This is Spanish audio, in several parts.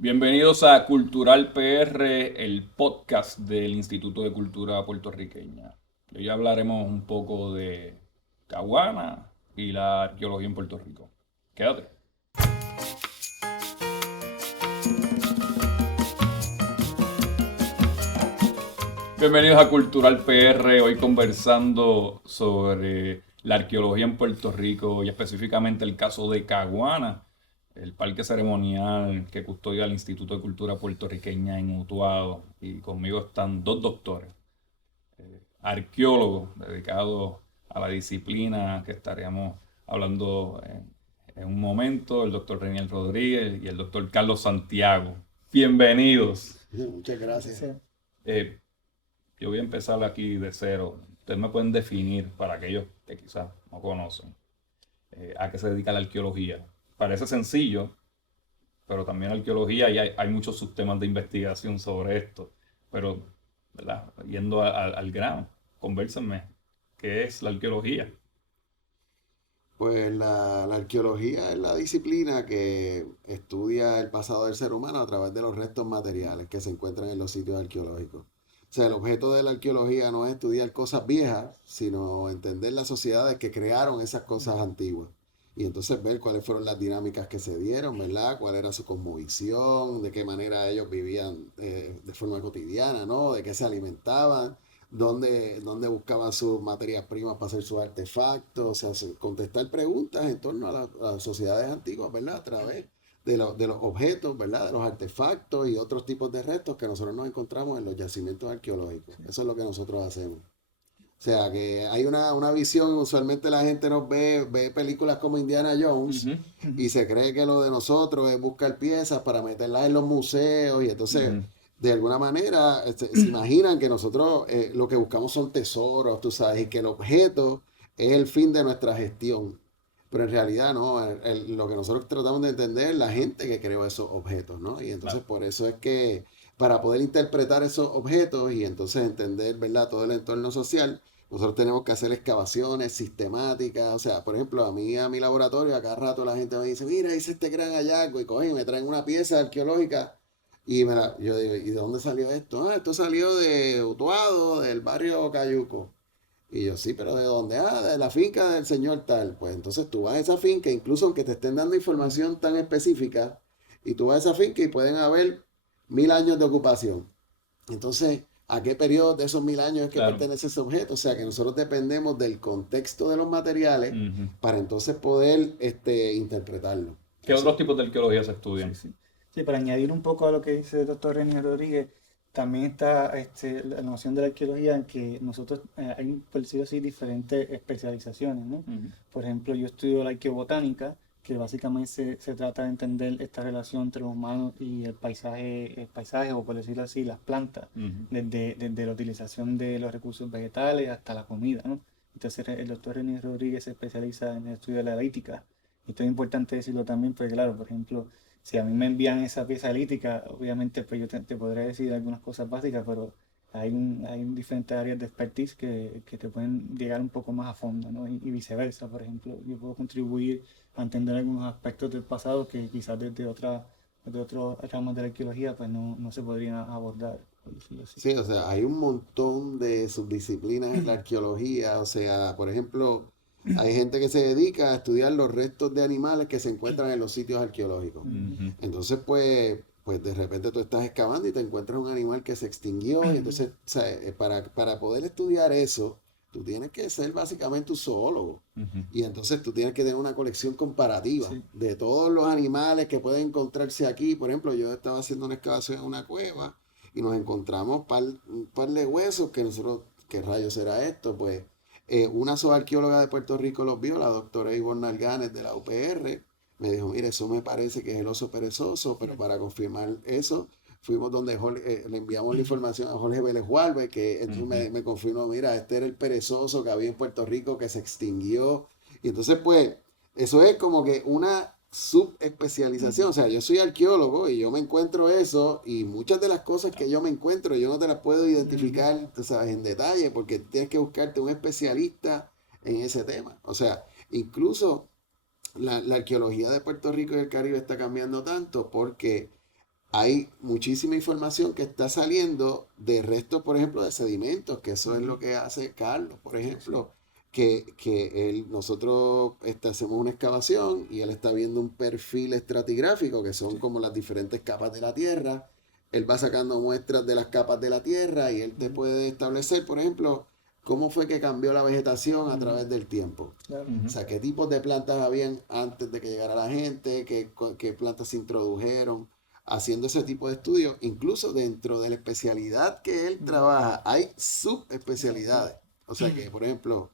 Bienvenidos a Cultural PR, el podcast del Instituto de Cultura Puertorriqueña. Hoy hablaremos un poco de Caguana y la arqueología en Puerto Rico. Quédate. Bienvenidos a Cultural PR, hoy conversando sobre la arqueología en Puerto Rico y específicamente el caso de Caguana, el parque ceremonial que custodia el Instituto de Cultura Puertorriqueña en Utuado. Y conmigo están dos doctores, arqueólogos dedicados a la disciplina que estaríamos hablando en un momento, el doctor Reniel Rodríguez y el doctor Carlos Santiago. Bienvenidos. Muchas gracias. Sí. Eh, yo voy a empezar aquí de cero. Ustedes me pueden definir, para aquellos que quizás no conocen, a qué se dedica la arqueología. Parece sencillo, pero también la arqueología y hay muchos subtemas de investigación sobre esto. Pero, ¿verdad? Yendo al grano, convérsenme. ¿Qué es la arqueología? Pues la arqueología es la disciplina que estudia el pasado del ser humano a través de los restos materiales que se encuentran en los sitios arqueológicos. O sea, el objeto de la arqueología no es estudiar cosas viejas, sino entender las sociedades que crearon esas cosas antiguas. Y entonces ver cuáles fueron las dinámicas que se dieron, ¿verdad? Cuál era su cosmovisión, de qué manera ellos vivían de forma cotidiana, ¿no? De qué se alimentaban, dónde buscaban sus materias primas para hacer sus artefactos, o sea, contestar preguntas en torno a las sociedades antiguas, ¿verdad? A través de los objetos, ¿verdad? De los artefactos y otros tipos de restos que nosotros nos encontramos en los yacimientos arqueológicos. Eso es lo que nosotros hacemos. O sea, que hay una visión, usualmente la gente nos ve películas como Indiana Jones Ujú, y se cree que lo de nosotros es buscar piezas para meterlas en los museos y entonces ujú. de alguna manera se imaginan que nosotros lo que buscamos son tesoros, tú sabes, y que el objeto es el fin de nuestra gestión. Pero en realidad no, lo que nosotros tratamos de entender es la gente que creó esos objetos, ¿no? Y entonces Claro. por eso es que para poder interpretar esos objetos y entonces entender, ¿verdad?, todo el entorno social, nosotros tenemos que hacer excavaciones sistemáticas. O sea, por ejemplo, a mi laboratorio, a cada rato la gente me dice, mira, hice este gran hallazgo y cogen y me traen una pieza arqueológica y yo digo, ¿y de dónde salió esto? Ah, esto salió de Utuado, del barrio Cayuco. Y yo, sí, pero ¿de dónde? Ah, de la finca del señor tal. Pues entonces tú vas a esa finca, incluso aunque te estén dando información tan específica, y tú vas a esa finca y pueden haber 1000 años de ocupación. Entonces, ¿a qué periodo de esos 1000 años es que Claro. pertenece ese objeto? O sea, que nosotros dependemos del contexto de los materiales Ujú. para entonces poder interpretarlo. ¿Qué Eso. otros tipos de arqueología se Sí, estudian? sí. Sí, para añadir un poco a lo que dice el doctor René Rodríguez, también está la noción de la arqueología en que nosotros hay, por decirlo así, diferentes especializaciones, ¿no? Ujú. Por ejemplo, yo estudio la arqueobotánica, que básicamente se trata de entender esta relación entre los humanos y el paisaje, o por decirlo así, las plantas, Ujú. desde la utilización de los recursos vegetales hasta la comida, ¿no? Entonces, el doctor René Rodríguez se especializa en el estudio de la analítica. Y esto es importante decirlo también, porque claro, por ejemplo, si a mí me envían esa pieza elítica, obviamente pues yo te podré decir algunas cosas básicas, pero hay diferentes áreas de expertise que te pueden llegar un poco más a fondo, ¿no? Y viceversa, por ejemplo, yo puedo contribuir a entender algunos aspectos del pasado que quizás desde otros ramos de la arqueología pues no se podrían abordar, por decirlo así. Sí, o sea, hay un montón de subdisciplinas en la arqueología. O sea, por ejemplo, hay gente que se dedica a estudiar los restos de animales que se encuentran en los sitios arqueológicos. Ujú. Entonces, pues de repente tú estás excavando y te encuentras un animal que se extinguió. Y entonces, o sea, para poder estudiar eso, tú tienes que ser básicamente un zoólogo. Ujú. Y entonces tú tienes que tener una colección comparativa Sí. de todos los animales que pueden encontrarse aquí. Por ejemplo, yo estaba haciendo una excavación en una cueva y nos encontramos un par de huesos que nosotros, ¿qué rayos era esto? Pues una zooarqueóloga de Puerto Rico los vio, la doctora Ivonne Nalganes de la UPR, me dijo, mire, eso me parece que es el oso perezoso, pero para confirmar eso, fuimos donde le enviamos la información a Jorge Vélez Hualve, que entonces Ujú. me confirmó, mira, este era el perezoso que había en Puerto Rico que se extinguió. Y entonces, pues, eso es como que una subespecialización. O sea, yo soy arqueólogo y yo me encuentro eso y muchas de las cosas que yo me encuentro yo no te las puedo Ujú. identificar, tú sabes, en detalle porque tienes que buscarte un especialista en ese tema. O sea, incluso la arqueología de Puerto Rico y el Caribe está cambiando tanto porque hay muchísima información que está saliendo de restos, por ejemplo, de sedimentos, que eso es lo que hace Carlos, por ejemplo, nosotros hacemos una excavación y él está viendo un perfil estratigráfico, que son como las diferentes capas de la Tierra. Él va sacando muestras de las capas de la Tierra y él te puede establecer, por ejemplo, cómo fue que cambió la vegetación a través del tiempo. Claro. O sea, qué tipos de plantas habían antes de que llegara la gente, qué plantas se introdujeron, haciendo ese tipo de estudios. Incluso dentro de la especialidad que él trabaja, hay subespecialidades. O sea que, por ejemplo,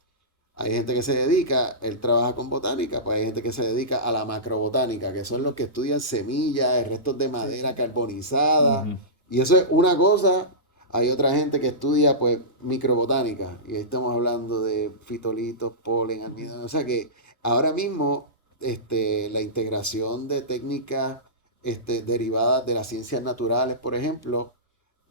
hay gente que se dedica, él trabaja con botánica, pues hay gente que se dedica a la macrobotánica, que son los que estudian semillas, restos de madera carbonizada. Ujú. Y eso es una cosa. Hay otra gente que estudia pues microbotánica. Y ahí estamos hablando de fitolitos, polen, almidón. O sea que ahora mismo la integración de técnicas derivadas de las ciencias naturales, por ejemplo,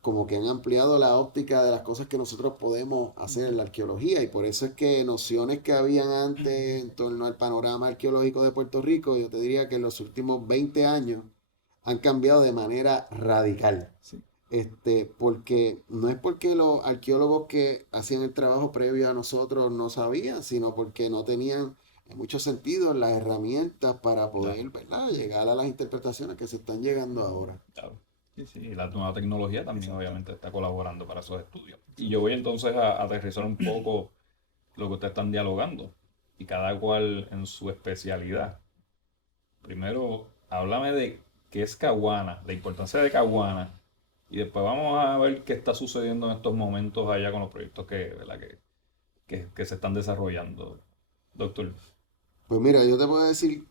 como que han ampliado la óptica de las cosas que nosotros podemos hacer en la arqueología y por eso es que nociones que habían antes en torno al panorama arqueológico de Puerto Rico, yo te diría que en los últimos 20 años han cambiado de manera radical. Sí. Porque no es porque los arqueólogos que hacían el trabajo previo a nosotros no sabían, sino porque no tenían en muchos sentidos las herramientas para poder, Claro. ¿verdad?, llegar a las interpretaciones que se están llegando ahora. Claro. Sí, sí, y la nueva tecnología también obviamente está colaborando para esos estudios. Y yo voy entonces a aterrizar un poco lo que ustedes están dialogando, y cada cual en su especialidad. Primero, háblame de qué es Caguana, la importancia de Caguana, y después vamos a ver qué está sucediendo en estos momentos allá con los proyectos ¿verdad? Que se están desarrollando, doctor. Pues mira, yo te puedo decir,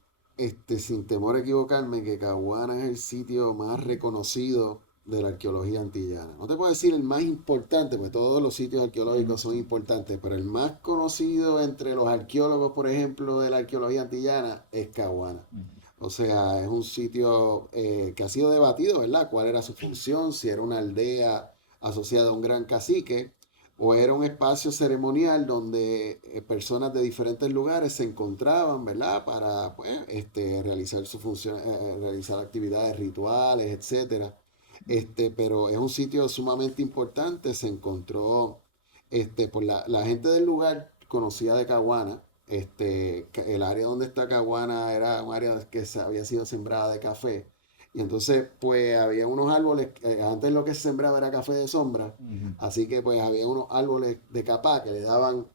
sin temor a equivocarme, que Caguana es el sitio más reconocido de la arqueología antillana. No te puedo decir el más importante, pues todos los sitios arqueológicos son importantes, pero el más conocido entre los arqueólogos, por ejemplo, de la arqueología antillana es Caguana. O sea, es un sitio que ha sido debatido, ¿verdad? ¿Cuál era su función? Si era una aldea asociada a un gran cacique o era un espacio ceremonial donde personas de diferentes lugares se encontraban, ¿verdad? Para pues, realizar su función, realizar actividades rituales, etcétera. Pero es un sitio sumamente importante. Se encontró, por la gente del lugar conocía de Caguana. El área donde está Caguana era un área que había sido sembrada de café. Y entonces, pues había unos árboles, antes lo que se sembraba era café de sombra, Ujú. así que pues había unos árboles de capá que le daban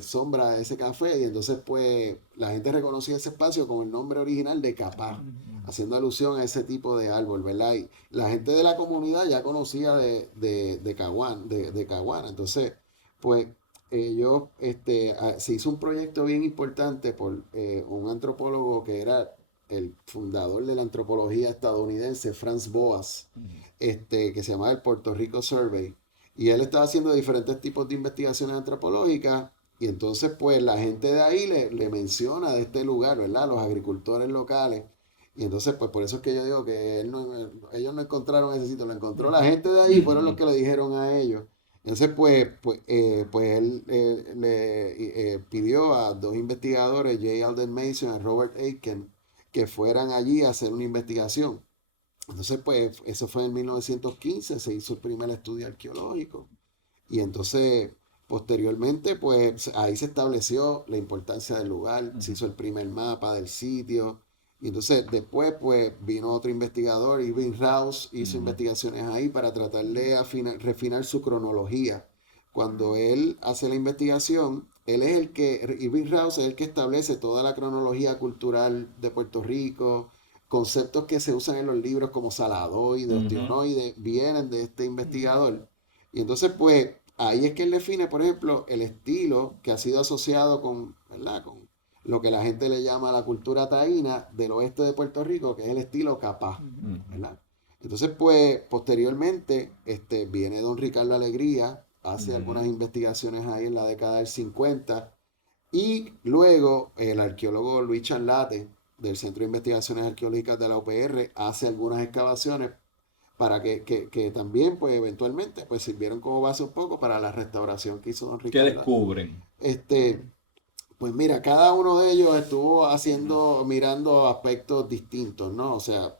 sombra a ese café y entonces pues la gente reconocía ese espacio con el nombre original de capá, haciendo alusión a ese tipo de árbol, ¿verdad? Y la gente de la comunidad ya conocía de Caguana, entonces pues ellos, se hizo un proyecto bien importante por un antropólogo que era el fundador de la antropología estadounidense, Franz Boas, que se llamaba el Puerto Rico Survey. Y él estaba haciendo diferentes tipos de investigaciones antropológicas. Y entonces, pues, la gente de ahí le menciona de este lugar, ¿verdad? Los agricultores locales. Y entonces, pues, por eso es que yo digo que ellos no encontraron ese sitio, lo encontró la gente de ahí, fueron los que le dijeron a ellos. Entonces, pues él le pidió a dos investigadores, J. Alden Mason y Robert Aitken, que fueran allí a hacer una investigación. Entonces, pues, eso fue en 1915, se hizo el primer estudio arqueológico. Y entonces, posteriormente, pues, ahí se estableció la importancia del lugar, se hizo el primer mapa del sitio. Y entonces, después, pues, vino otro investigador, Irving Rouse, hizo investigaciones ahí para tratar de refinar su cronología. Cuando él hace la investigación, Irving Rouse es el que establece toda la cronología cultural de Puerto Rico, conceptos que se usan en los libros como saladoide, ostionoide, vienen de este investigador. Y entonces, pues, ahí es que él define, por ejemplo, el estilo que ha sido asociado con, ¿verdad?, con lo que la gente le llama la cultura taína del oeste de Puerto Rico, que es el estilo capá, ¿verdad? Entonces, pues, posteriormente, viene don Ricardo Alegría, hace algunas investigaciones ahí en la década del 50, y luego el arqueólogo Luis Charlate, del Centro de Investigaciones Arqueológicas de la UPR, hace algunas excavaciones para que también, pues, eventualmente, pues, sirvieron como base un poco para la restauración que hizo don ¿Qué Ricardo. descubren? Pues mira, cada uno de ellos estuvo mirando aspectos distintos, ¿no? O sea,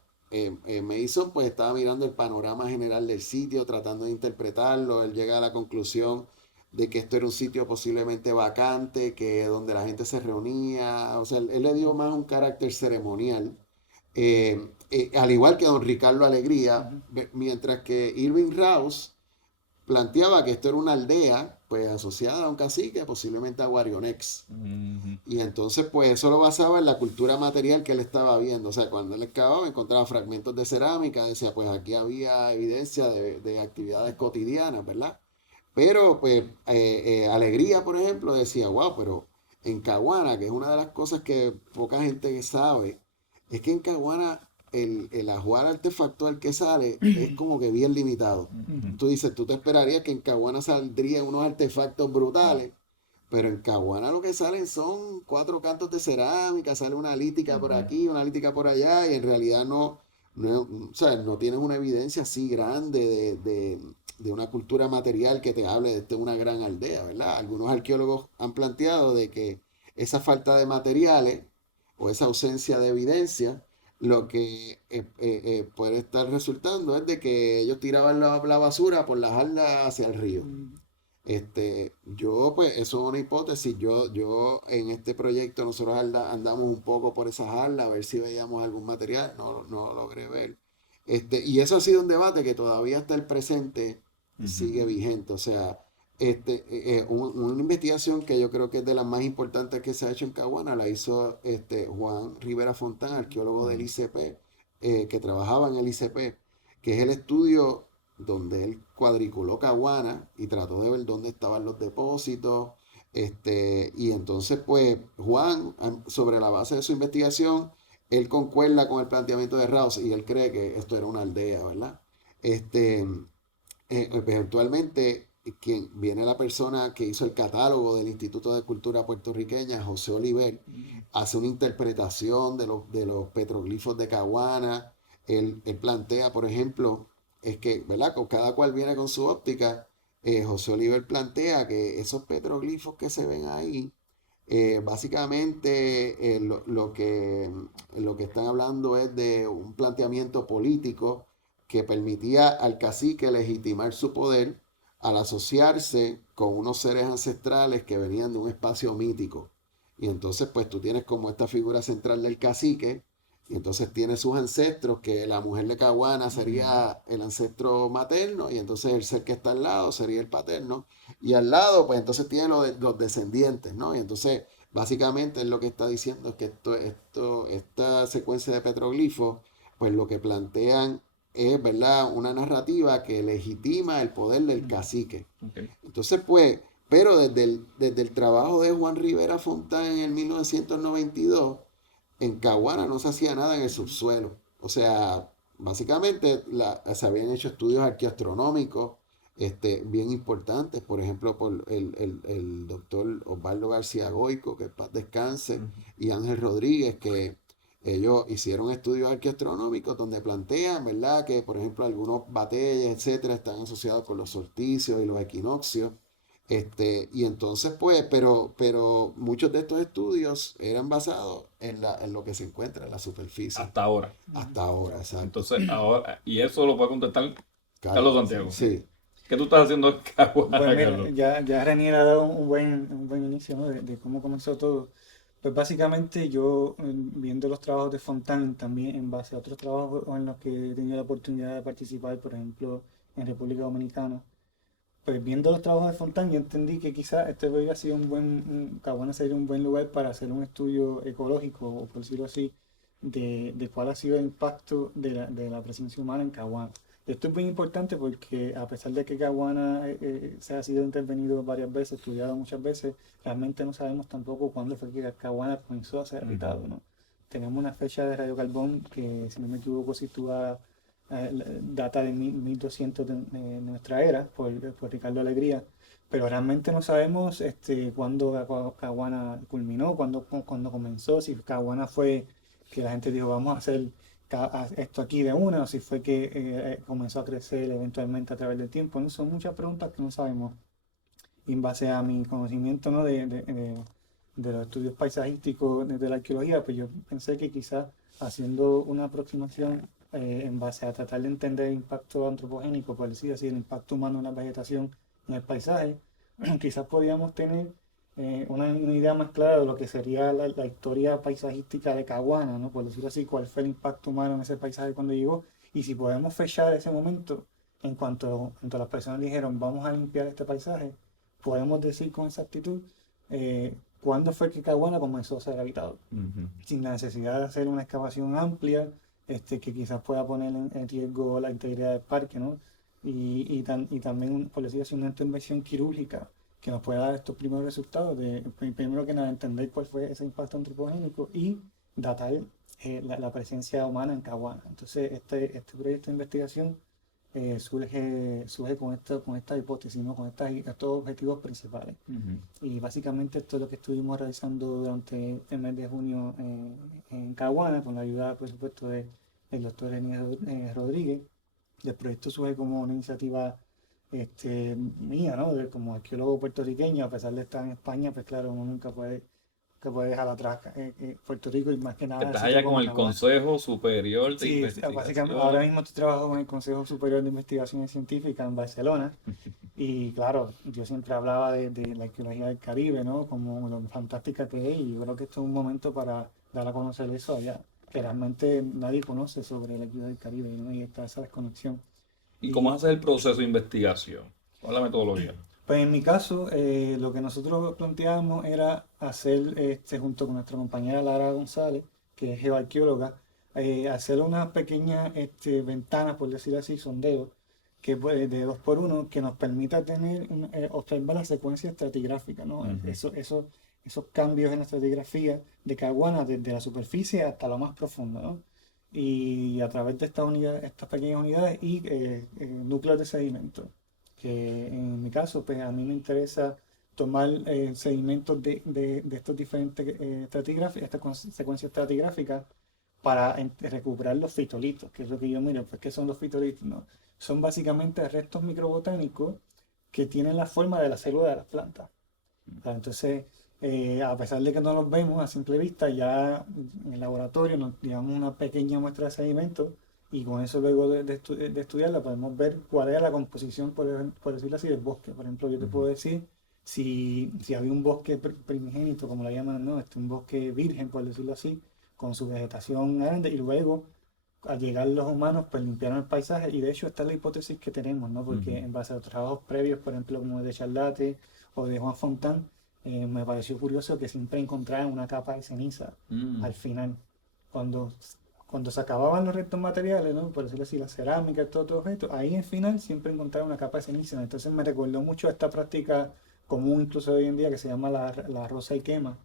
Mason pues estaba mirando el panorama general del sitio, tratando de interpretarlo. Él llega a la conclusión de que esto era un sitio posiblemente vacante, que donde la gente se reunía. O sea, él le dio más un carácter ceremonial. Al igual que don Ricardo Alegría, mientras que Irving Rouse planteaba que esto era una aldea pues asociada a un cacique, posiblemente a Guarionex. Y entonces pues eso lo basaba en la cultura material que él estaba viendo. O sea, cuando él excavaba encontraba fragmentos de cerámica, decía pues aquí había evidencia de actividades cotidianas, ¿verdad? Pero pues Alegría, por ejemplo, decía, wow, pero en Caguana, que es una de las cosas que poca gente sabe, es que en Caguana el ajuar artefactual que sale es como que bien limitado. Tú dices, tú te esperarías que en Caguana saldrían unos artefactos brutales, pero en Caguana lo que salen son 4 cantos de cerámica, sale una lítica por aquí, una lítica por allá, y en realidad o sea, no tienes una evidencia así grande de una cultura material que te hable de una gran aldea, ¿verdad? Algunos arqueólogos han planteado de que esa falta de materiales o esa ausencia de evidencia, lo que puede estar resultando es de que ellos tiraban la basura por las aldas hacia el río. Pues, eso es una hipótesis. Yo en este proyecto nosotros andamos un poco por esas aldas a ver si veíamos algún material, no lo logré ver. Y eso ha sido un debate que todavía hasta el presente sigue vigente. O sea, una investigación que yo creo que es de las más importantes que se ha hecho en Caguana, la hizo Juan Rivera Fontán, arqueólogo del ICP, que trabajaba en el ICP, que es el estudio donde él cuadriculó Caguana y trató de ver dónde estaban los depósitos. Y entonces, pues, Juan, sobre la base de su investigación, él concuerda con el planteamiento de Rouse y él cree que esto era una aldea, ¿verdad? Eventualmente, quien viene la persona que hizo el catálogo del Instituto de Cultura Puertorriqueña, José Oliver, hace una interpretación de los petroglifos de Caguana. Él plantea, por ejemplo, es que, ¿verdad? Cada cual viene con su óptica. José Oliver plantea que esos petroglifos que se ven ahí, básicamente lo que están hablando es de un planteamiento político que permitía al cacique legitimar su poder al asociarse con unos seres ancestrales que venían de un espacio mítico. Y entonces pues tú tienes como esta figura central del cacique, y entonces tiene sus ancestros, que la mujer de Caguana sería el ancestro materno, y entonces el ser que está al lado sería el paterno, y al lado pues entonces tiene los descendientes, ¿no? Y entonces básicamente lo que está diciendo es que esta secuencia de petroglifos, pues lo que plantean es, ¿verdad?, una narrativa que legitima el poder del cacique. Okay. Entonces pues, pero desde el trabajo de Juan Rivera Fontán en el 1992, en Caguana no se hacía nada en el subsuelo. O sea, básicamente se habían hecho estudios arqueoastronómicos bien importantes. Por ejemplo, por el doctor Osvaldo García Goico, que paz descanse, y Ángel Rodríguez, que ellos hicieron estudios arqueoastronómicos donde plantean, ¿verdad?, que por ejemplo algunos batalles, etcétera, están asociados con los solsticios y los equinoccios. Y entonces pues, pero muchos de estos estudios eran basados en lo que se encuentra en la superficie. Hasta ahora. Hasta ahora, exacto. Entonces, ahora, y eso lo puede contestar Carlos Santiago. Sí. ¿Qué tú estás haciendo en Caguana, Pues mira, Carlos? ya Renier ha dado un buen inicio, ¿no? de cómo comenzó todo. Pues básicamente yo, viendo los trabajos de Fontán, también en base a otros trabajos en los que he tenido la oportunidad de participar, por ejemplo, en República Dominicana, pues viendo los trabajos de Fontán, yo entendí que quizás este hubiera sido Caguana sería un buen lugar para hacer un estudio ecológico, o por decirlo así, de cuál ha sido el impacto de la presencia humana en Caguana. Esto es muy importante porque a pesar de que Caguana se ha sido intervenido varias veces, estudiado muchas veces, realmente no sabemos tampoco cuándo fue que Caguana comenzó a ser habitado, ¿no? Tenemos una fecha de radiocarbón que, si no me equivoco, sitúa data de 1200 de nuestra era, por Ricardo Alegría, pero realmente no sabemos cuándo Caguana culminó, cuándo comenzó, si Caguana fue que la gente dijo vamos a hacer esto aquí de una, o si fue que comenzó a crecer eventualmente a través del tiempo. ¿No? Son muchas preguntas que no sabemos. Y en base a mi conocimiento, ¿no?, de los estudios paisajísticos de la arqueología, pues yo pensé que quizás haciendo una aproximación en base a tratar de entender el impacto antropogénico, por decir así, el impacto humano en la vegetación, en el paisaje, quizás podríamos tener una idea más clara de lo que sería la historia paisajística de Caguana, ¿no? Por decirlo así, cuál fue el impacto humano en ese paisaje cuando llegó, y si podemos fechar ese momento en cuanto las personas dijeron, vamos a limpiar este paisaje, podemos decir con exactitud cuándo fue que Caguana comenzó a ser habitado, Ujú. sin la necesidad de hacer una excavación amplia, que quizás pueda poner en riesgo la integridad del parque, ¿no? Y también, por decirlo así, una intervención quirúrgica que nos pueda dar estos primeros resultados de, primero que nada, entender cuál fue ese impacto antropogénico y datar la presencia humana en Caguana. Entonces, este proyecto de investigación surge con esta hipótesis, ¿no? Con estos objetivos principales. Ujú. Y básicamente esto es lo que estuvimos realizando durante el mes de junio en Caguana, con la ayuda, por supuesto, del doctor René Rodríguez. El proyecto surge como una iniciativa mía, ¿no? Como arqueólogo puertorriqueño, a pesar de estar en España, pues claro, uno nunca puede dejar atrás Puerto Rico y más que nada el Estás sitio allá con como el Caguana. Consejo Superior de Sí, básicamente ahora Investigación. mismo estoy trabajando con el Consejo Superior de Investigaciones Científicas en Barcelona y claro, yo siempre hablaba de la arqueología del Caribe, ¿no? Como lo fantástica que es y yo creo que esto es un momento para dar a conocer eso allá, que realmente nadie conoce sobre la arqueología del Caribe, ¿no? Y está esa desconexión. ¿Y cómo Y haces el proceso de investigación? ¿Cuál es la metodología? pues en mi caso, lo que nosotros planteábamos era hacer, junto con nuestra compañera Lara González, que es geoarqueóloga, hacer unas pequeñas ventanas, por decir así, sondeos, de 2x1, que nos permita observar la secuencia estratigráfica, ¿no? Ujú. Esos cambios en la estratigrafía de Caguana desde la superficie hasta lo más profundo, ¿no? Y a través de estas pequeñas unidades y núcleos de sedimento que en mi caso, pues a mí me interesa tomar sedimentos de estos diferentes secuencias estratigráficas para recuperar los fitolitos, que es lo que yo miro, pues ¿qué son los fitolitos? ¿No? Son básicamente restos microbotánicos que tienen la forma de la célula de las plantas. O sea, entonces, a pesar de que no los vemos a simple vista, ya en el laboratorio nos llevamos una pequeña muestra de sedimentos y con eso luego de estudiarla podemos ver cuál era la composición, por decirlo así, del bosque. Por ejemplo, yo te Ujú. puedo decir si había un bosque primigénito, como lo llaman, ¿no? Un bosque virgen, por decirlo así, con su vegetación grande y luego al llegar los humanos pues limpiaron el paisaje y de hecho esta es la hipótesis que tenemos, ¿no? Porque Ujú. en base a los trabajos previos, por ejemplo, como de Charlate o de Juan Fontán, me pareció curioso que siempre encontraban una capa de ceniza Mm. al final. Cuando, cuando se acababan los restos materiales, ¿no? Por decirlo así, la cerámica, todo objeto, ahí al final siempre encontraban una capa de ceniza. Entonces me recordó mucho a esta práctica común incluso hoy en día que se llama la rosa y quema,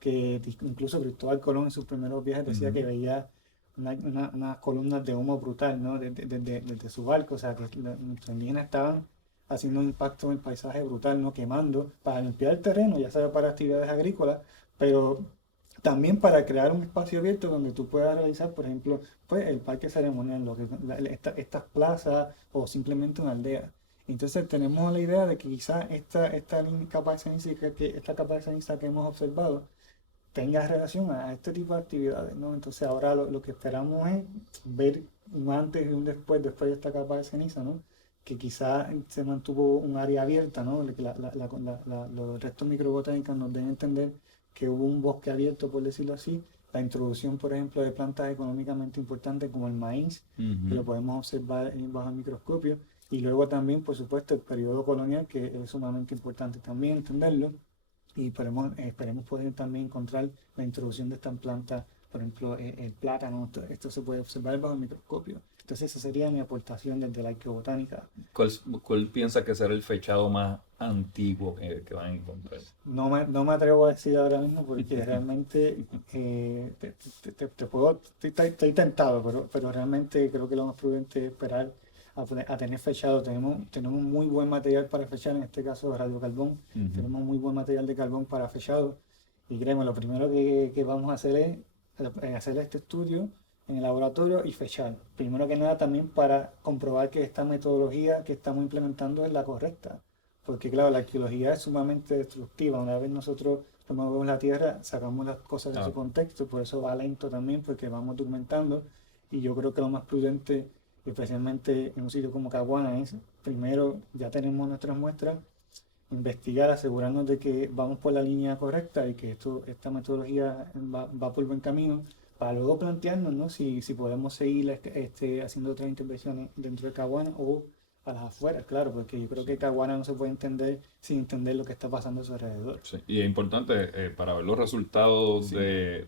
que incluso Cristóbal Colón en sus primeros viajes decía Ujú. que veía unas columnas de humo brutal, ¿no? Desde su barco, o sea, que nuestros indígenas estaban haciendo un impacto en el paisaje brutal, ¿no? Quemando para limpiar el terreno, ya sea para actividades agrícolas, pero también para crear un espacio abierto donde tú puedas realizar, por ejemplo, pues el parque ceremonial, estas plazas o simplemente una aldea. Entonces tenemos la idea de que quizás capa de ceniza, esta capa de ceniza que hemos observado tenga relación a este tipo de actividades, ¿no? Entonces ahora lo que esperamos es ver un antes y un después de esta capa de ceniza, ¿no? Que quizá se mantuvo un área abierta, ¿no? Que los restos microbotánicos nos den a entender que hubo un bosque abierto, por decirlo así. La introducción, por ejemplo, de plantas económicamente importantes como el maíz, que lo Ujú. podemos observar bajo el microscopio. Y luego también, por supuesto, el periodo colonial, que es sumamente importante también entenderlo y esperemos poder también encontrar la introducción de estas plantas, por ejemplo, el plátano, esto se puede observar bajo el microscopio. Entonces esa sería mi aportación desde la arqueobotánica. ¿Cuál, cuál piensa que será el fechado más antiguo que van a encontrar? No me atrevo a decir ahora mismo porque realmente te puedo, estoy tentado, pero realmente creo que lo más prudente es esperar a tener fechado. Tenemos muy buen material para fechar, en este caso radiocarbón. Ujú. Tenemos muy buen material de carbón para fechado. Y créeme, lo primero que vamos a hacer es hacer este estudio en el laboratorio y fechar. Primero que nada también para comprobar que esta metodología que estamos implementando es la correcta. Porque claro, la arqueología es sumamente destructiva. Una vez nosotros removemos la tierra, sacamos las cosas de su Ah, contexto, por eso va lento también, porque vamos documentando. Y yo creo que lo más prudente, especialmente en un sitio como Caguana, es primero ya tenemos nuestras muestras, investigar, asegurarnos de que vamos por la línea correcta y que esta metodología va por buen camino, para luego plantearnos, ¿no? si podemos seguir haciendo otras intervenciones dentro de Caguana o a las afueras, claro, porque yo creo que Caguana no se puede entender sin entender lo que está pasando a su alrededor. Sí, y es importante para ver los resultados Sí. de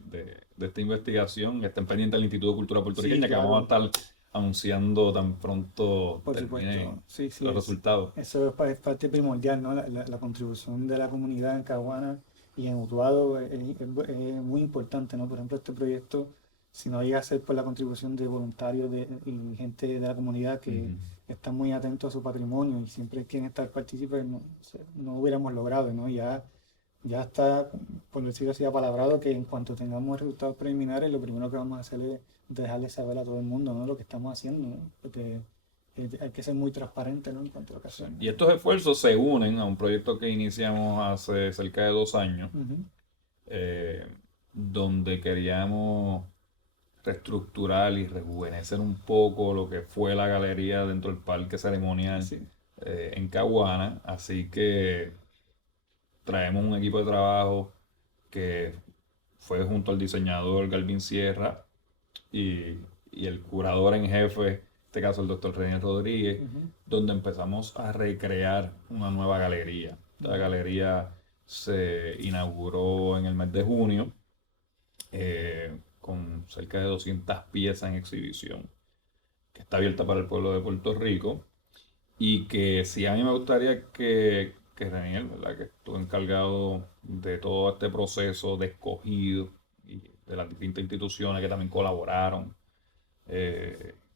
esta investigación, estén pendientes del Instituto de Cultura Puertorriqueña, Sí, que vamos a claro. estar anunciando tan pronto Por terminen supuesto, sí, sí, los resultados. eso es parte primordial, ¿no? La contribución de la comunidad en Caguana y en Utuado es muy importante, ¿no? Por ejemplo, este proyecto, si no llega a ser por la contribución de voluntarios y gente de la comunidad que Ujú. están muy atentos a su patrimonio y siempre quieren estar partícipes, no hubiéramos logrado, ¿no? Ya está, por decirlo así, apalabrado que en cuanto tengamos resultados preliminares, lo primero que vamos a hacer es dejarle saber a todo el mundo, ¿no? Lo que estamos haciendo, ¿no? Porque hay que ser muy transparente, ¿no? En cuanto a lo que hacemos. Y estos esfuerzos se unen a un proyecto que iniciamos hace cerca de 2 años, Ujú. eh, donde queríamos reestructurar y rejuvenecer un poco lo que fue la galería dentro del parque ceremonial Sí. en Caguana. Así que traemos un equipo de trabajo que fue junto al diseñador Galvin Sierra y, y el curador en jefe, en este caso el doctor René Rodríguez, Ujú. donde empezamos a recrear una nueva galería. La galería se inauguró en el mes de junio con cerca de 200 piezas en exhibición, que está abierta para el pueblo de Puerto Rico y que sí a mí me gustaría que Reniel, ¿verdad? Que estuvo encargado de todo este proceso de escogido y de las distintas instituciones que también colaboraron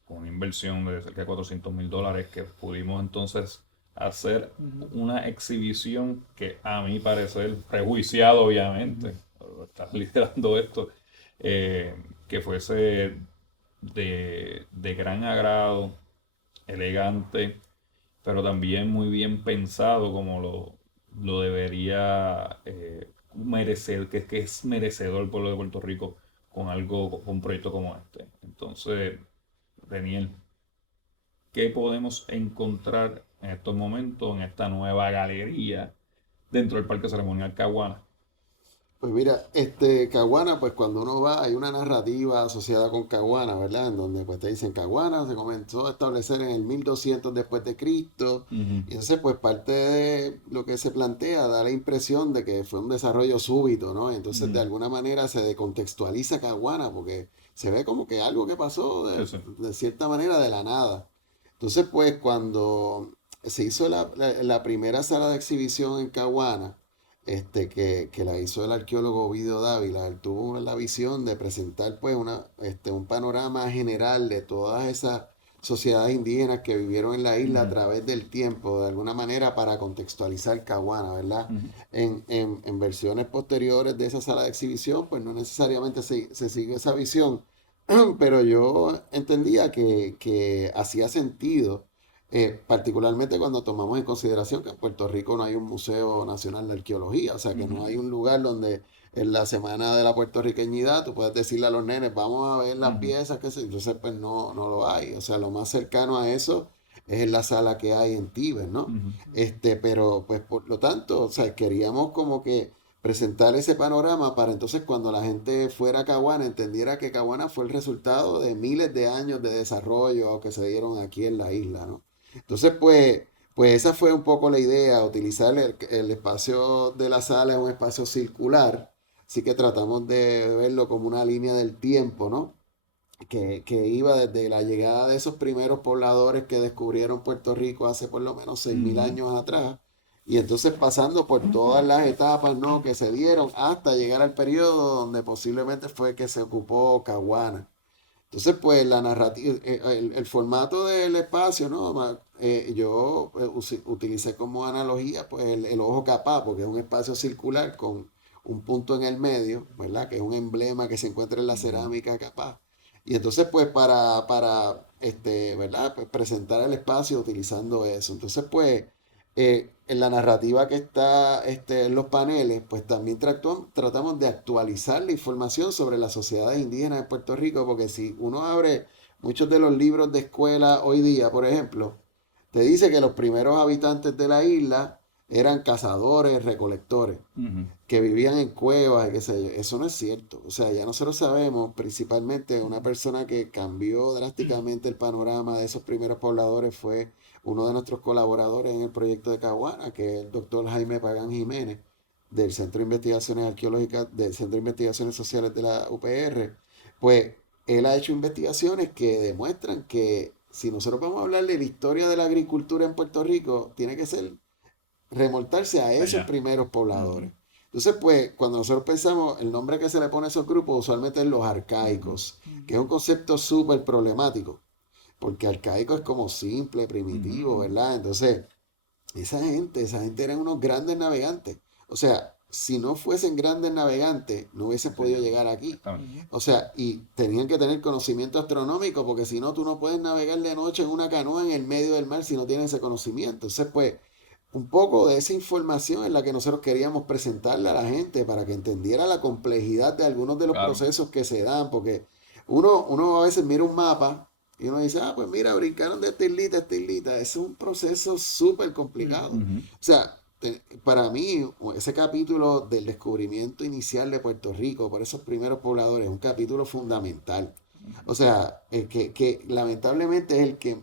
con una inversión de cerca de $400,000 que pudimos entonces hacer Ujú. una exhibición que a mi parecer, prejuiciado obviamente, por estar liderando esto, eh, que fuese de gran agrado, elegante, pero también muy bien pensado como lo debería merecer, que es merecedor el pueblo de Puerto Rico con algo, con un proyecto como este. Entonces, Daniel, ¿qué podemos encontrar en estos momentos en esta nueva galería dentro del Parque Ceremonial Caguana? Pues mira, Caguana, pues cuando uno va, hay una narrativa asociada con Caguana, ¿verdad? En donde pues te dicen Caguana se comenzó a establecer en el 1200 después de Cristo. Ujú, Y entonces pues parte de lo que se plantea da la impresión de que fue un desarrollo súbito, ¿no? Entonces de ujú. alguna manera se decontextualiza Caguana porque se ve como que algo que pasó Sí, sí. de cierta manera de la nada. Entonces pues cuando se hizo la primera sala de exhibición en Caguana, que la hizo el arqueólogo Ovidio Dávila. Él tuvo la visión de presentar pues un panorama general de todas esas sociedades indígenas que vivieron en la isla a Ujú, través del tiempo, de alguna manera para contextualizar Caguana, ¿verdad? ujú. En versiones posteriores de esa sala de exhibición, pues no necesariamente se sigue esa visión, pero yo entendía que hacía sentido, particularmente cuando tomamos en consideración que en Puerto Rico no hay un Museo Nacional de Arqueología, o sea que no Ujú, hay un lugar donde en la semana de la puertorriqueñidad tú puedes decirle a los nenes, vamos a ver las ujú, piezas, que se, entonces pues no lo hay, o sea, lo más cercano a eso es en la sala que hay en Tíber, ¿no? ujú. Pero pues por lo tanto, o sea, queríamos como que presentar ese panorama para entonces cuando la gente fuera a Caguana entendiera que Caguana fue el resultado de miles de años de desarrollo que se dieron aquí en la isla, ¿no? Entonces, pues esa fue un poco la idea, utilizar el espacio de la sala, es un espacio circular, así que tratamos de verlo como una línea del tiempo, ¿no? Que iba desde la llegada de esos primeros pobladores que descubrieron Puerto Rico hace por lo menos 6.000 Ujú. años atrás, y entonces pasando por todas las etapas, ¿no? Que se dieron hasta llegar al periodo donde posiblemente fue que se ocupó Caguana. Entonces, pues la narrativa, el formato del espacio, ¿no? Yo utilicé como analogía pues el ojo capaz, porque es un espacio circular con un punto en el medio, ¿verdad? Que es un emblema que se encuentra en la Ujú. cerámica capaz. Y entonces, pues ¿verdad? Pues presentar el espacio utilizando eso. Entonces, pues en la narrativa que está en los paneles, pues también tratamos de actualizar la información sobre las sociedades indígenas de Puerto Rico, porque si uno abre muchos de los libros de escuela hoy día, por ejemplo, te dice que los primeros habitantes de la isla eran cazadores, recolectores, Ujú. que vivían en cuevas, y qué sé yo. Eso no es cierto. O sea, ya nosotros sabemos, principalmente una persona que cambió drásticamente el panorama de esos primeros pobladores fue uno de nuestros colaboradores en el proyecto de Caguana, que es el doctor Jaime Pagán Jiménez, del Centro de Investigaciones Arqueológicas, del Centro de Investigaciones Sociales de la UPR. Pues él ha hecho investigaciones que demuestran que si nosotros vamos a hablar de la historia de la agricultura en Puerto Rico, tiene que ser remontarse a esos Allá. primeros Ujú. pobladores. Entonces, pues, cuando nosotros pensamos, el nombre que se le pone a esos grupos usualmente es los Ujú. arcaicos, que es un concepto súper problemático, porque arcaico es como simple, primitivo, Ujú. ¿verdad? Entonces, esa gente eran unos grandes navegantes. O sea, si no fuesen grandes navegantes, no hubiesen Sí, podido llegar aquí. exactamente. O sea, y tenían que tener conocimiento astronómico, porque si no, tú no puedes navegar de noche en una canoa en el medio del mar si no tienes ese conocimiento. Entonces, pues, un poco de esa información es la que nosotros queríamos presentarle a la gente para que entendiera la complejidad de algunos de los Claro. procesos que se dan, porque uno a veces mira un mapa y uno dice, pues mira, brincaron de esta islita a esta islita. Es un proceso súper complicado. O Ujú. sea, para mí, ese capítulo del descubrimiento inicial de Puerto Rico por esos primeros pobladores es un capítulo fundamental. O sea, que lamentablemente es el que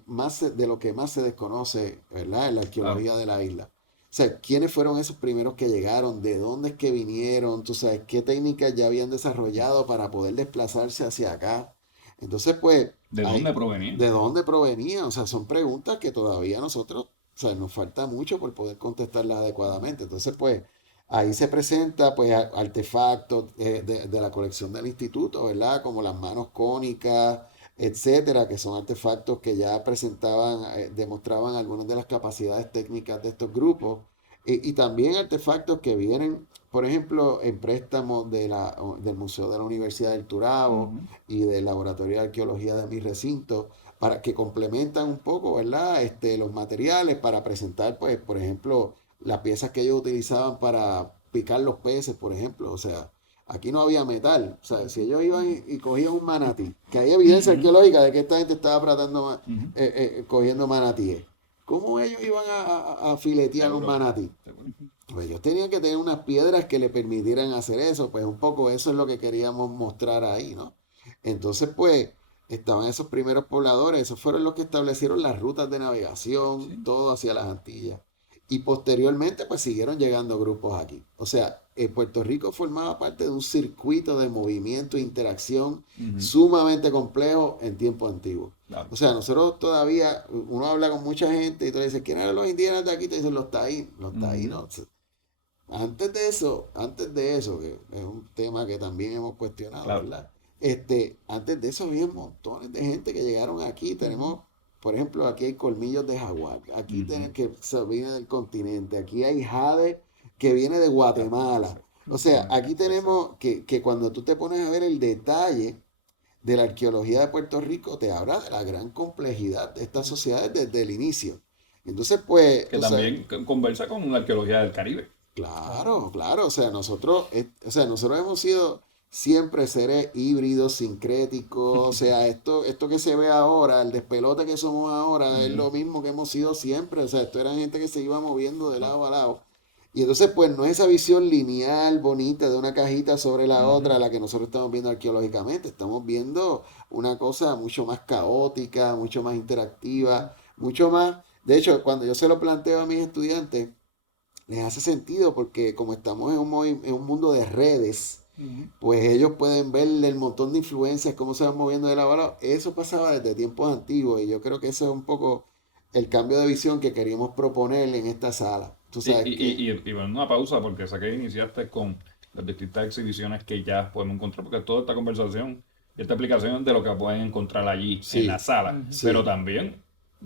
de lo que más se desconoce, ¿verdad? En la Claro. arqueología de la isla. O sea, ¿quiénes fueron esos primeros que llegaron? ¿De dónde es que vinieron? ¿Tú sabes qué técnicas ya habían desarrollado para poder desplazarse hacia acá? Entonces, pues, ¿De dónde provenía? ¿de dónde provenían? O sea, son preguntas que todavía nosotros, o sea, nos falta mucho por poder contestarlas adecuadamente. Entonces, pues, ahí se presenta, pues, artefactos de la colección del instituto, ¿verdad? Como las manos cónicas, etcétera, que son artefactos que ya presentaban, demostraban algunas de las capacidades técnicas de estos grupos. Y también artefactos que vienen, por ejemplo, en préstamos del Museo de la Universidad del Turabo Ujú. y del Laboratorio de Arqueología de mi recinto, para que complementan un poco, ¿verdad? Los materiales para presentar, pues, por ejemplo, las piezas que ellos utilizaban para picar los peces, por ejemplo. O sea, aquí no había metal. O sea, si ellos iban y cogían un manatí, que hay evidencia Ujú. arqueológica de que esta gente estaba tratando, Ujú. cogiendo manatíes. ¿Cómo ellos iban a filetear un Seguro. manatí? Seguro. Pues ellos tenían que tener unas piedras que le permitieran hacer eso, pues un poco eso es lo que queríamos mostrar ahí, ¿no? Entonces, pues, estaban esos primeros pobladores, esos fueron los que establecieron las rutas de navegación, Sí. todo hacia las Antillas. Y posteriormente, pues siguieron llegando grupos aquí. O sea, Puerto Rico formaba parte de un circuito de movimiento e interacción Ujú. sumamente complejo en tiempo antiguo. Claro. O sea, nosotros todavía, uno habla con mucha gente y tú le dices, ¿quiénes eran los indígenas de aquí? Te dicen los taínos. Los Ujú. taínos. Antes de eso, que es un tema que también hemos cuestionado, Claro. ¿verdad? Antes de eso había montones de gente que llegaron aquí. Tenemos, por ejemplo, aquí hay colmillos de jaguar, aquí Ujú. tenemos que se viene del continente, aquí hay jade que viene de Claro. Guatemala. O sea, aquí Exacto. tenemos que cuando tú te pones a ver el detalle de la arqueología de Puerto Rico, te habla de la gran complejidad de estas sociedades desde el inicio. Entonces, pues, Que tú sabes, también conversa con la arqueología del Caribe. claro, claro, o sea, nosotros hemos sido siempre seres híbridos, sincréticos, o sea, esto que se ve ahora, el despelote que somos ahora, es Ujú. lo mismo que hemos sido siempre, o sea, esto era gente que se iba moviendo de Claro. lado a lado. Y entonces, pues, no es esa visión lineal, bonita, de una cajita sobre la Ujú. otra, la que nosotros estamos viendo arqueológicamente, estamos viendo una cosa mucho más caótica, mucho más interactiva, mucho más, de hecho, cuando yo se lo planteo a mis estudiantes, les hace sentido porque como estamos en un mundo de redes, Ujú. pues ellos pueden ver el montón de influencias, cómo se van moviendo de lado a lado. Eso pasaba desde tiempos antiguos y yo creo que eso es un poco el cambio de visión que queríamos proponer en esta sala. Tú Y, sabes que, y bueno, una pausa, porque sé que iniciaste con las distintas exhibiciones que ya podemos encontrar, porque toda esta conversación y esta explicación es de lo que pueden encontrar allí en la sí, sala. Ujú. Pero sí, también,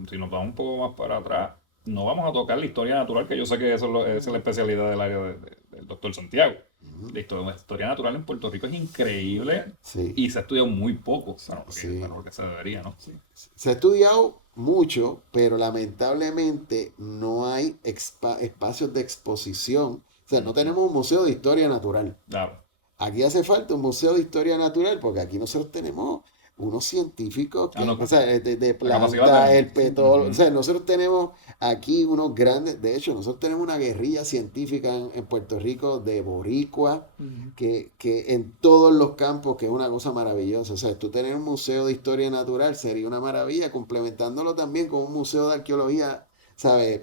si nos vamos un poco más para atrás, no vamos a tocar la historia natural, que yo sé que eso esa es la especialidad del área del doctor Santiago. ujú, La historia natural en Puerto Rico es increíble sí, y se ha estudiado muy poco Sí, para sí. lo que se debería, ¿no? sí. Se ha estudiado mucho, pero lamentablemente no hay espacios de exposición. O sea, no tenemos un museo de historia natural. Claro. Aquí hace falta un museo de historia natural, porque aquí nosotros tenemos unos científicos que, No, o sea, de la capacidad la plantas, tenemos. el petróleo, o Ujú. sea, nosotros tenemos aquí unos grandes, de hecho, nosotros tenemos una guerrilla científica en Puerto Rico de boricua, Ujú. que en todos los campos, que es una cosa maravillosa. O sea, tú tener un museo de historia natural sería una maravilla, complementándolo también con un museo de arqueología, ¿sabes?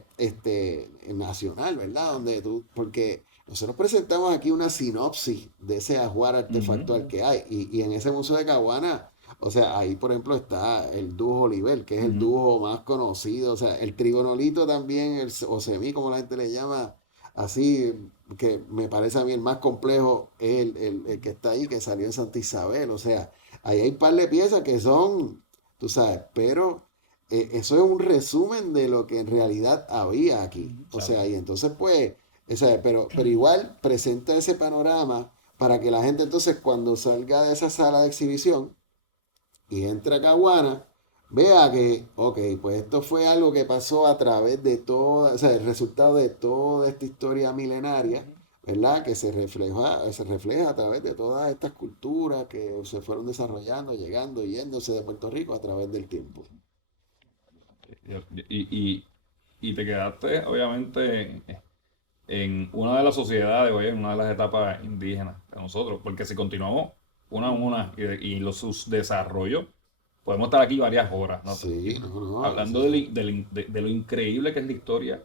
Nacional, ¿verdad? Donde tú, porque nosotros presentamos aquí una sinopsis de ese ajuar artefactual Ujú. que hay. Y en ese museo de Caguana, o sea, ahí por ejemplo está el dúo Oliver, que es el Ujú. dúo más conocido. O sea, el trigonolito también, o semí, como la gente le llama, así, que me parece a mí el más complejo, es el que está ahí, que salió en Santa Isabel. O sea, ahí hay un par de piezas que son, tú sabes, pero eso es un resumen de lo que en realidad había aquí. Ujú. O Claro. sea, y entonces pues, o sea, pero igual presenta ese panorama para que la gente entonces cuando salga de esa sala de exhibición y entre a Caguana, vea que, ok, pues esto fue algo que pasó a través de toda, o sea, el resultado de toda esta historia milenaria, Ujú. ¿verdad? Que se refleja a través de todas estas culturas que se fueron desarrollando, llegando, yéndose de Puerto Rico a través del tiempo. Y te quedaste, obviamente, en una de las sociedades, oye, en una de las etapas indígenas de nosotros, porque si continuamos una a una sus desarrollos, podemos estar aquí varias horas, ¿no? Sí, no, no, Hablando de lo increíble que es la historia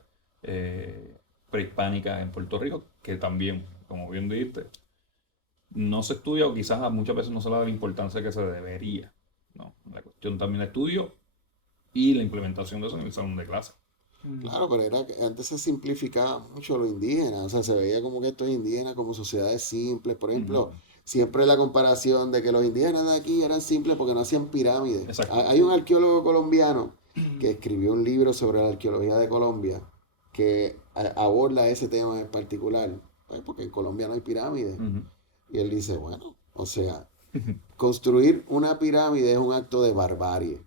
prehispánica en Puerto Rico, que también, como bien dijiste, no se estudia o quizás muchas veces no se le da la importancia que se debería, ¿no? La cuestión también de estudio y la implementación de eso en el salón de clase. Ujú. claro, pero era que antes se simplificaba mucho lo indígena, o sea, se veía como que estos indígenas como sociedades simples. Por Ujú. ejemplo, siempre la comparación de que los indígenas de aquí eran simples porque no hacían pirámides. Exacto. Hay un Sí. arqueólogo colombiano que escribió un libro sobre la arqueología de Colombia que aborda ese tema en particular, pues, porque en Colombia no hay pirámides. Ujú. Y él dice, bueno, o sea, construir una pirámide es un acto de barbarie.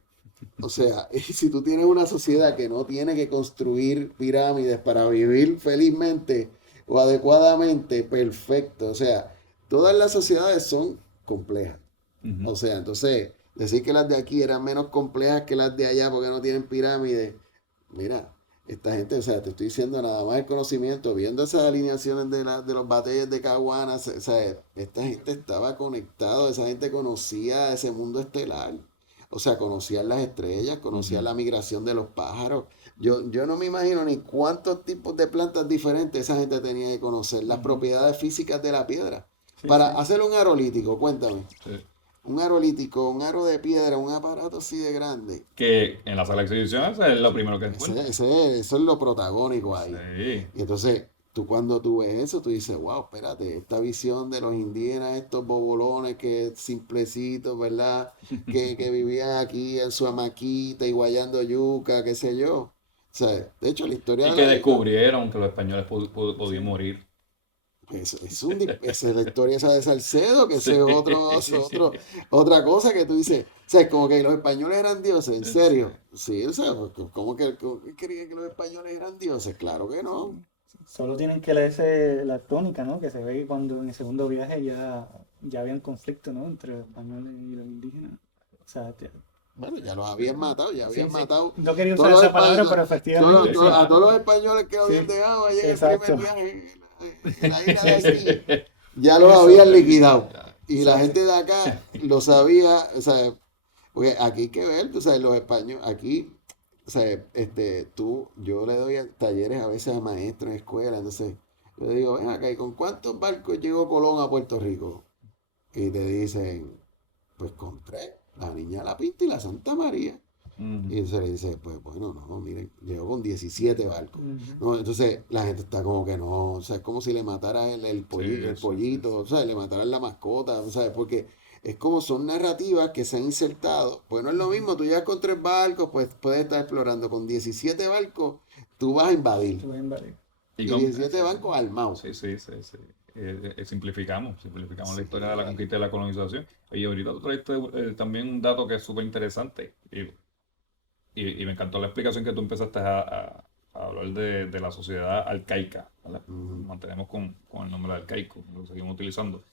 O sea, y si tú tienes una sociedad que no tiene que construir pirámides para vivir felizmente o adecuadamente, perfecto. O sea, todas las sociedades son complejas. Ujú. O sea, entonces, decir que las de aquí eran menos complejas que las de allá porque no tienen pirámides. Mira, esta gente, o sea, te estoy diciendo nada más el conocimiento, viendo esas alineaciones de los batalles de Caguana, o sea, esta gente estaba conectada, esa gente conocía ese mundo estelar. O sea, conocían las estrellas, conocían Ujú. la migración de los pájaros. Yo no me imagino ni cuántos tipos de plantas diferentes esa gente tenía que conocer, las Ujú. propiedades físicas de la piedra. Sí, Para sí. hacer un aerolítico, cuéntame. Sí. Un aerolítico, un aro de piedra, un aparato así de grande. Que en la sala de exhibiciones es lo primero que encuentra. Eso es lo protagónico ahí. Sí. Y entonces, cuando tú ves eso, tú dices, wow, espérate, esta visión de los indígenas, estos bobolones que simplecitos, ¿verdad? Que vivían aquí en su hamaquita y guayando yuca, qué sé yo. O sea, de hecho, la historia Y de que la isla, descubrieron que los españoles podían Sí. morir. esa es la historia esa de Salcedo, que ese Sí. es otra cosa que tú dices, o sea, como que los españoles eran dioses, ¿en Sí. serio? Sí, o sea, cómo que creían que los españoles eran dioses? Claro que no. Sí. Solo tienen que leerse la crónica, ¿no? Que se ve que cuando en el segundo viaje ya habían conflicto, ¿no? Entre los españoles y los indígenas. O sea, Bueno, ya los habían matado, ya sí, habían sí. matado No quería todos usar los esa palabra, españoles, pero efectivamente a sí. todos los españoles que habían Sí, dejado allá en el exacto. primer viaje en la isla de Haití, ya los Eso. habían liquidado. Y la Sí, sí. gente de acá lo sabía, o sea, porque aquí hay que ver, tú sabes, los españoles, aquí, o sea, yo le doy talleres a veces a maestros en escuela, entonces, yo le digo, ven acá, ¿y con cuántos barcos llegó Colón a Puerto Rico? Y te dicen, pues con tres, la Niña La Pinta y la Santa María. Ujú. Y se le dice, pues bueno, no, miren, llegó con 17 barcos. Ujú. No, entonces la gente está como que no, o sea, es como si le matara Sí, el sí, sí, pollito, sí. o sea, le mataran la mascota, o sea, porque es como son narrativas que se han insertado. Pues no es lo Ujú. mismo, tú llegas con 3 barcos, pues puedes estar explorando. Con 17 barcos, tú vas a invadir. Te voy a invadir. Y Y con, 17 barcos armados. sí, sí, sí, sí. Simplificamos la Sí, historia de la conquista y la colonización. Oye, ahorita tú traiste también un dato que es súper interesante. y me encantó la explicación que tú empezaste a hablar de la sociedad arcaica, ¿vale? Mantenemos con el nombre arcaico, lo seguimos utilizando.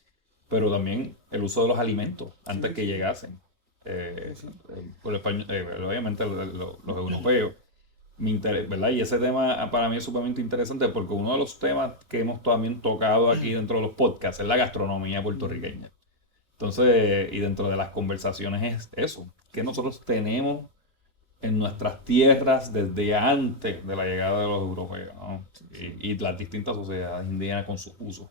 Pero también el uso de los alimentos antes que llegasen. Por obviamente los europeos. ¿Verdad? Y ese tema para mí es sumamente interesante porque uno de los temas que hemos también tocado aquí dentro de los podcasts es la gastronomía puertorriqueña. Entonces, y dentro de las conversaciones es eso, que nosotros tenemos en nuestras tierras desde antes de la llegada de los europeos, ¿no? Y las distintas sociedades indígenas con sus usos.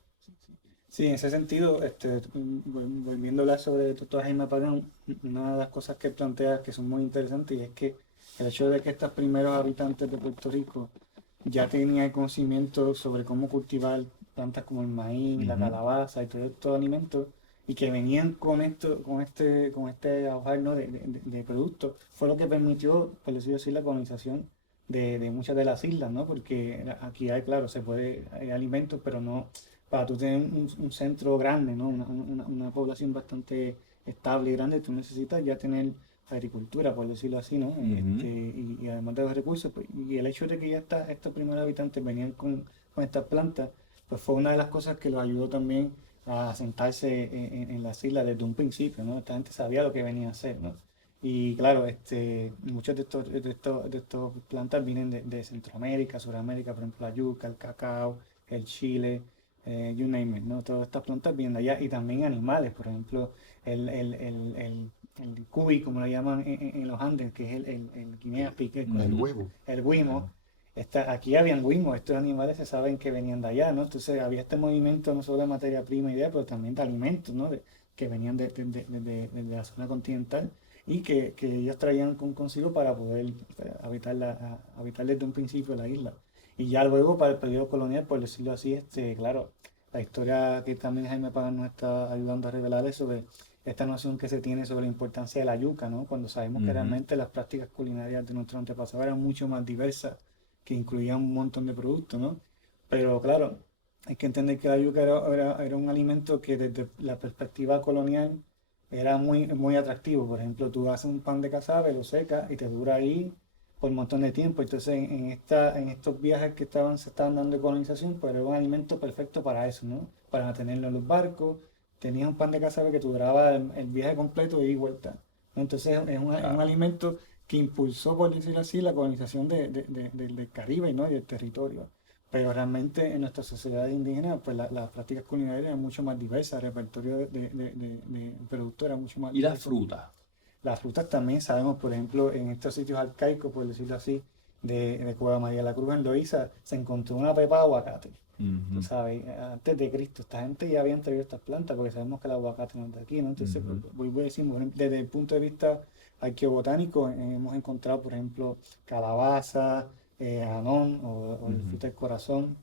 Sí, en ese sentido, volviendo a hablar sobre el doctor Jaime Pagán, una de las cosas que plantea que son muy interesantes y es que el hecho de que estos primeros habitantes de Puerto Rico ya tenían conocimiento sobre cómo cultivar plantas como el maíz, la calabaza y todos estos alimentos, y que venían con este aujar, ¿no? de productos, fue lo que permitió, por decirlo así, la colonización de muchas de las islas, ¿no? Porque aquí hay, claro, hay alimentos, pero no para tú tener un centro grande, ¿no? Una población bastante estable y grande, tú necesitas ya tener agricultura, por decirlo así, ¿no? Y además de los recursos, pues, y el hecho de que ya estos primeros habitantes venían con estas plantas, pues fue una de las cosas que los ayudó también a asentarse en las islas desde un principio, ¿no? Esta gente sabía lo que venía a hacer, ¿no? Y claro, muchos de estos plantas vienen de Centroamérica, Sudamérica, por ejemplo, la yuca, el cacao, el chile, you name it, ¿no? Todas estas plantas vienen de allá y también animales, por ejemplo, el cuy, como lo llaman en los Andes, que es el guinea pig, El huevo. el guimo. Aquí habían guimos, estos animales se saben que venían de allá, ¿no? Entonces había este movimiento no solo de materia prima y pero también de alimentos, ¿no? Que venían de la zona continental y que ellos traían consigo para poder habitar desde un principio la isla. Y ya luego para el periodo colonial, por decirlo así, claro, la historia que también Jaime Pagán nos está ayudando a revelar es sobre esta noción que se tiene sobre la importancia de la yuca, ¿no? Cuando sabemos que realmente las prácticas culinarias de nuestros antepasados eran mucho más diversas, que incluían un montón de productos, ¿no? Pero claro, hay que entender que la yuca era un alimento que desde la perspectiva colonial era muy, muy atractivo. Por ejemplo, tú haces un pan de casabe, lo secas y te dura ahí por un montón de tiempo. Entonces, en estos viajes que se estaban dando de colonización, pues era un alimento perfecto para eso, ¿no? Para mantenerlo en los barcos. Tenías un pan de casabe que te duraba el viaje completo de ida y vuelta. Entonces, es un alimento que impulsó, por decirlo así, la colonización del Caribe, ¿no? Y del territorio. Pero realmente en nuestras sociedades indígenas, pues las prácticas culinarias eran mucho más diversas, el repertorio de productos era mucho más ¿Y las diverso. frutas? Las frutas también sabemos, por ejemplo, en estos sitios arcaicos, por decirlo así, de Cueva María de la Cruz en Loíza, se encontró una pepa de aguacate. Tú sabes, antes de Cristo, esta gente ya habían traído estas plantas, porque sabemos que el aguacate no es de aquí, ¿no? Entonces, voy a decir, desde el punto de vista arqueobotánico, hemos encontrado, por ejemplo, calabaza, anón o el fruto del corazón,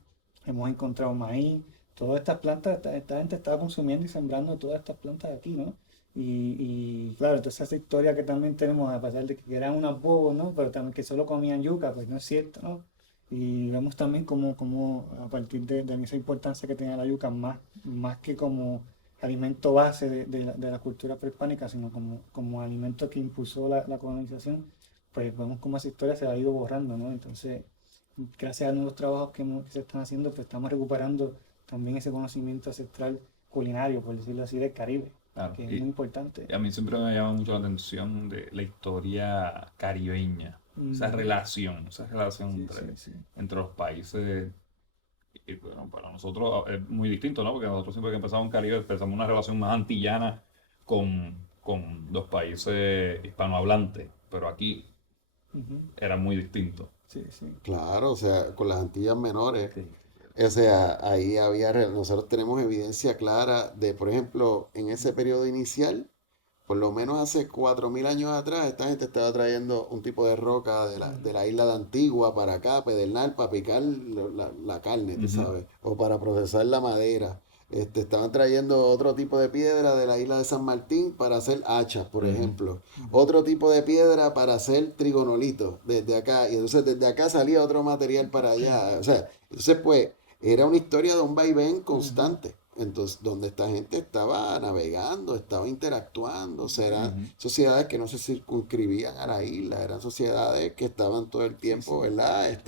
hemos encontrado maíz, todas estas plantas, esta gente estaba consumiendo y sembrando todas estas plantas aquí, ¿no? Y claro, entonces esa historia que también tenemos, a pesar de que eran unos bobos, ¿no? Pero también que solo comían yuca, pues no es cierto, ¿no? Y vemos también como a partir de esa importancia que tenía la yuca, más que como alimento base de la cultura prehispánica, sino como alimento que impulsó la colonización, pues vemos cómo esa historia se ha ido borrando, ¿no? Entonces, gracias a nuevos trabajos que se están haciendo, pues estamos recuperando también ese conocimiento ancestral culinario, por decirlo así, del Caribe, Claro, que es muy importante. y a mí siempre me llama mucho la atención de la historia caribeña, esa relación entre los países. Y bueno, para nosotros es muy distinto, ¿no? Porque nosotros siempre que empezamos en Caribe empezamos una relación más antillana con los países hispanohablantes, pero aquí era muy distinto. Sí, sí. Claro, o sea, con las Antillas menores. Sí. O sea, ahí nosotros tenemos evidencia clara de, por ejemplo, en ese periodo inicial, por lo menos hace 4.000 años atrás, esta gente estaba trayendo un tipo de roca de la isla de Antigua para acá, Pedernal, para picar la carne, tú sabes, o para procesar la madera. Estaban trayendo otro tipo de piedra de la isla de San Martín para hacer hachas, por ejemplo. Otro tipo de piedra para hacer trigonolitos desde acá. Y entonces desde acá salía otro material para allá. O sea, entonces pues era una historia de un vaivén constante. entonces, donde esta gente estaba navegando, estaba interactuando, o sea, eran sociedades que no se circunscribían a la isla, eran sociedades que estaban todo el tiempo, ¿verdad?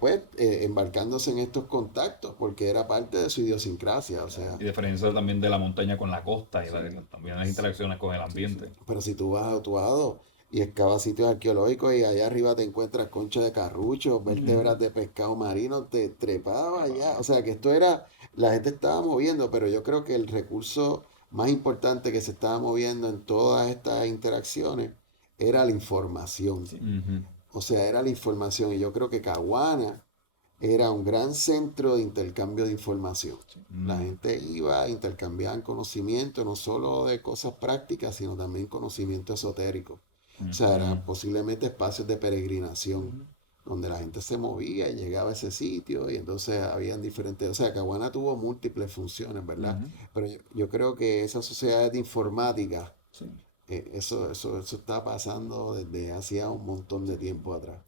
Pues, embarcándose en estos contactos, porque era parte de su idiosincrasia, o sea. Y diferencia también de la montaña con la costa y también las interacciones con el ambiente. Pero si tú vas a Utuado y excavas sitios arqueológicos y allá arriba te encuentras conchas de carrucho, vértebras de pescado marino, te trepaba allá. O sea que esto era, la gente estaba moviendo, pero yo creo que el recurso más importante que se estaba moviendo en todas estas interacciones era la información. Ujú. O sea, era la información. Y yo creo que Caguana era un gran centro de intercambio de información. La gente iba, intercambiaban conocimiento, no solo de cosas prácticas, sino también conocimiento esotérico. O sea, eran posiblemente espacios de peregrinación, donde la gente se movía y llegaba a ese sitio, y entonces habían diferentes, o sea, Caguana tuvo múltiples funciones, ¿verdad? Pero yo creo que esas sociedades de informática, Sí. eso está pasando desde hacía un montón de tiempo atrás.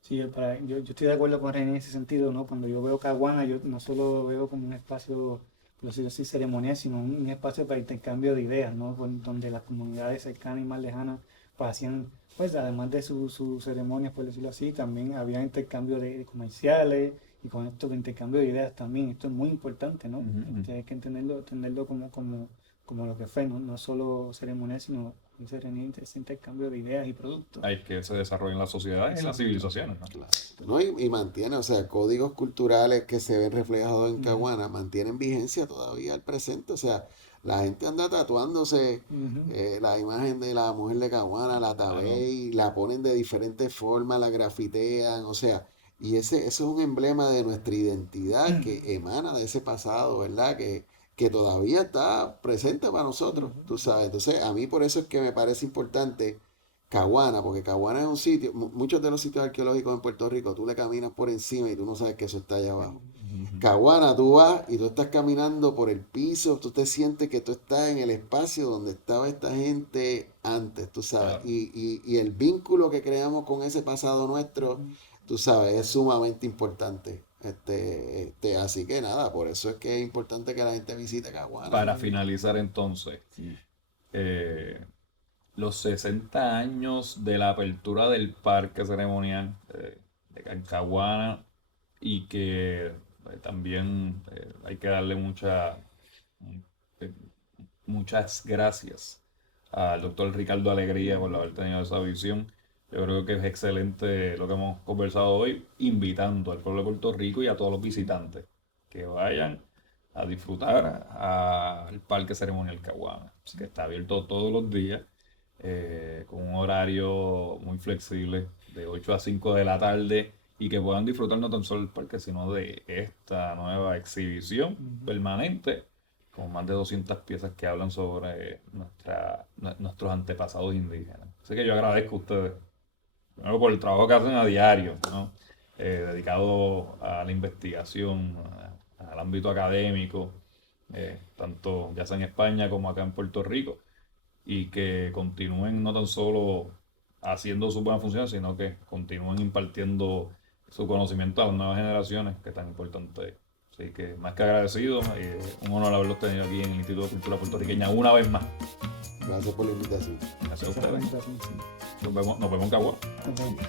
Sí, yo estoy de acuerdo con René en ese sentido, ¿no? Cuando yo veo Caguana, yo no solo veo como un espacio, por decirlo así, ceremonial, sino un espacio para intercambio de ideas, ¿no? Donde las comunidades cercanas y más lejanas pues hacían, pues además de sus ceremonias, por decirlo así, también había intercambio de comerciales y con esto de intercambio de ideas también. Esto es muy importante, ¿no? Hay que entenderlo como lo que fue, ¿no? No solo ceremonial, sino ese intercambio de ideas y productos. Hay que se desarrollen las sociedades y las civilizaciones, ¿no? Claro. ¿No? Y mantiene, o sea, códigos culturales que se ven reflejados en Caguana mantienen vigencia todavía al presente. O sea, la gente anda tatuándose la imagen de la mujer de Caguana, la tabey, la ponen de diferentes formas, la grafitean, o sea, y eso es un emblema de nuestra identidad que emana de ese pasado, ¿verdad? Que todavía está presente para nosotros, tú sabes. Entonces, a mí por eso es que me parece importante Caguana, porque Caguana es un sitio, muchos de los sitios arqueológicos en Puerto Rico, tú le caminas por encima y tú no sabes que eso está allá abajo. Caguana, tú vas y tú estás caminando por el piso, tú te sientes que tú estás en el espacio donde estaba esta gente antes, tú sabes. Claro. Y el vínculo que creamos con ese pasado nuestro, tú sabes, es sumamente importante. Así que nada, por eso es que es importante que la gente visite Caguana. Para finalizar entonces, los 60 años de la apertura del parque ceremonial de Caguana y que también hay que darle eh, muchas gracias al doctor Ricardo Alegría por haber tenido esa visión. Yo creo que es excelente lo que hemos conversado hoy, invitando al pueblo de Puerto Rico y a todos los visitantes que vayan a disfrutar al Parque Ceremonial Caguana, que está abierto todos los días, con un horario muy flexible, de 8 a 5 de la tarde, y que puedan disfrutar no tan solo el parque, sino de esta nueva exhibición permanente, con más de 200 piezas que hablan sobre nuestros antepasados indígenas. Así que yo agradezco a ustedes, primero por el trabajo que hacen a diario, ¿no? Dedicado a la investigación, al ámbito académico, tanto ya sea en España como acá en Puerto Rico, y que continúen no tan solo haciendo su buena función, sino que continúen impartiendo su conocimiento a las nuevas generaciones, que es tan importante. Así que más que agradecido, un honor haberlos tenido aquí en el Instituto de Cultura Puertorriqueña una vez más. Gracias por la invitación. Gracias a ustedes. Nos vemos en Cagua. Entonces,